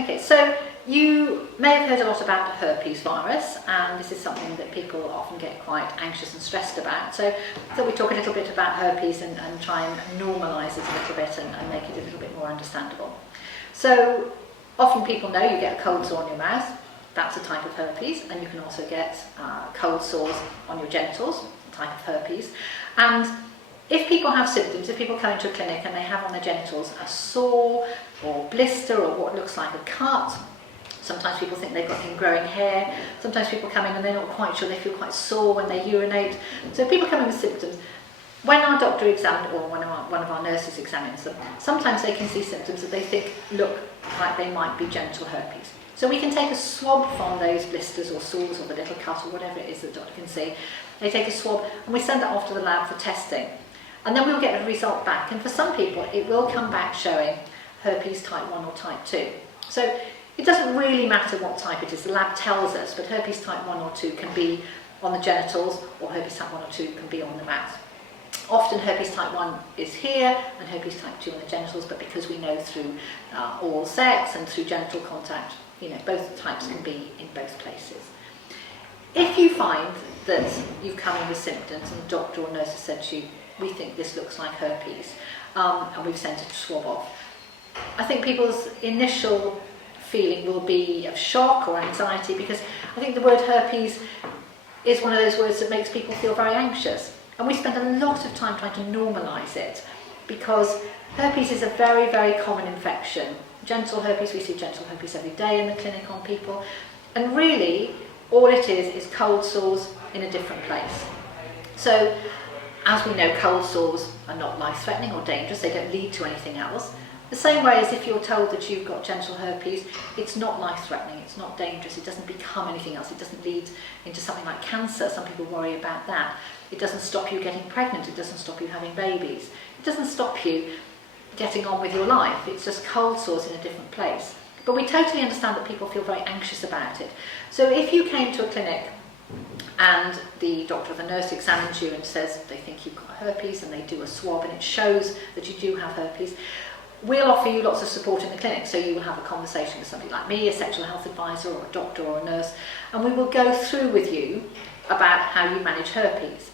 Okay, so you may have heard a lot about the herpes virus, and this is something that people often get quite anxious and stressed about. So I thought we'd talk a little bit about herpes and try and normalise it a little bit and make it a little bit more understandable. So often people know you get a cold sore on your mouth. That's a type of herpes, and you can also get cold sores on your genitals, a type of herpes. And if people have symptoms, if people come into a clinic and they have on their genitals a sore or blister or what looks like a cut, sometimes people think they've got ingrowing hair, sometimes people come in and they're not quite sure, they feel quite sore when they urinate. So if people come in with symptoms, when our doctor examines, or one of our nurses examines them, sometimes they can see symptoms that they think look like they might be genital herpes. So we can take a swab from those blisters or sores or the little cut or whatever it is that the doctor can see. They take a swab and we send that off to the lab for testing. And then we'll get a result back. And for some people, it will come back showing herpes type 1 or type 2. So it doesn't really matter what type it is. The lab tells us, but herpes type 1 or 2 can be on the genitals, or herpes type 1 or 2 can be on the mouth. Often herpes type 1 is here and herpes type 2 on the genitals, but because we know through oral sex and through genital contact, both types can be in both places. If you find that you've come in with symptoms and the doctor or nurse has said to you, we think this looks like herpes, and we've sent a swab off, I think people's initial feeling will be of shock or anxiety, because I think the word herpes is one of those words that makes people feel very anxious. And we spend a lot of time trying to normalise it, because herpes is a very, very common infection. Genital herpes, we see genital herpes every day in the clinic on people. And really, all it is cold sores in a different place. So, as we know, cold sores are not life-threatening or dangerous, they don't lead to anything else. The same way as if you're told that you've got genital herpes, it's not life-threatening, it's not dangerous, it doesn't become anything else, it doesn't lead into something like cancer. Some people worry about that. It doesn't stop you getting pregnant, it doesn't stop you having babies, it doesn't stop you getting on with your life, it's just cold sores in a different place. But we totally understand that people feel very anxious about it. So if you came to a clinic and the doctor or the nurse examines you and says they think you've got herpes, and they do a swab and it shows that you do have herpes, we'll offer you lots of support in the clinic. So you will have a conversation with somebody like me, a sexual health advisor or a doctor or a nurse, and we will go through with you about how you manage herpes.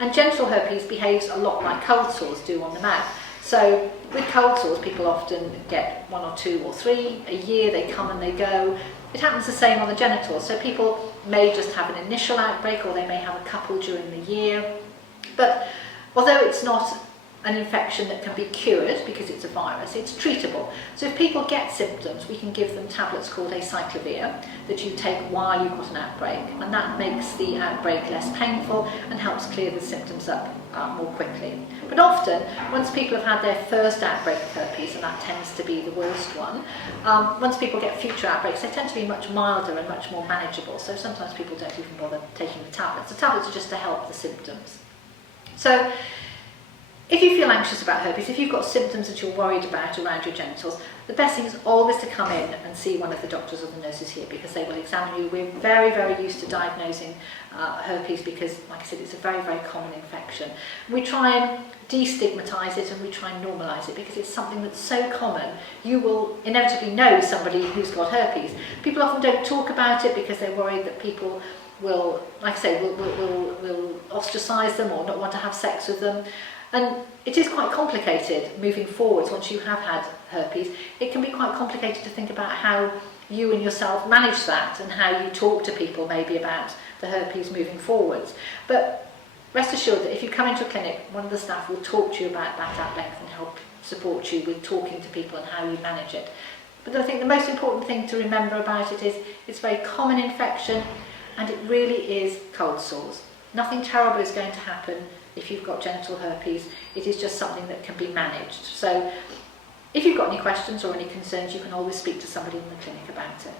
And genital herpes behaves a lot like cold sores do on the mouth. So with cold sores, people often get 1 or 2 or 3 a year, they come and they go. It happens the same on the genitals. So people may just have an initial outbreak, or they may have a couple during the year. But although it's not an infection that can be cured because it's a virus, it's treatable. So if people get symptoms, we can give them tablets called acyclovir that you take while you've got an outbreak, and that makes the outbreak less painful and helps clear the symptoms up more quickly. But often, once people have had their first outbreak of herpes, and that tends to be the worst one, once people get future outbreaks, they tend to be much milder and much more manageable. So sometimes people don't even bother taking the tablets. The tablets are just to help the symptoms. So if you feel anxious about herpes, if you've got symptoms that you're worried about around your genitals, the best thing is always to come in and see one of the doctors or the nurses here, because they will examine you. We're very, very used to diagnosing herpes because, like I said, it's a very, very common infection. We try and destigmatise it, and we try and normalise it, because it's something that's so common. You will inevitably know somebody who's got herpes. People often don't talk about it because they're worried that people will, like I say, will ostracise them or not want to have sex with them. And it is quite complicated moving forwards once you have had herpes. It can be quite complicated to think about how you and yourself manage that, and how you talk to people maybe about the herpes moving forwards. But rest assured that if you come into a clinic, one of the staff will talk to you about that at length and help support you with talking to people and how you manage it. But I think the most important thing to remember about it is it's a very common infection, and it really is cold sores. Nothing terrible is going to happen if you've got genital herpes. It is just something that can be managed. So if you've got any questions or any concerns, you can always speak to somebody in the clinic about it.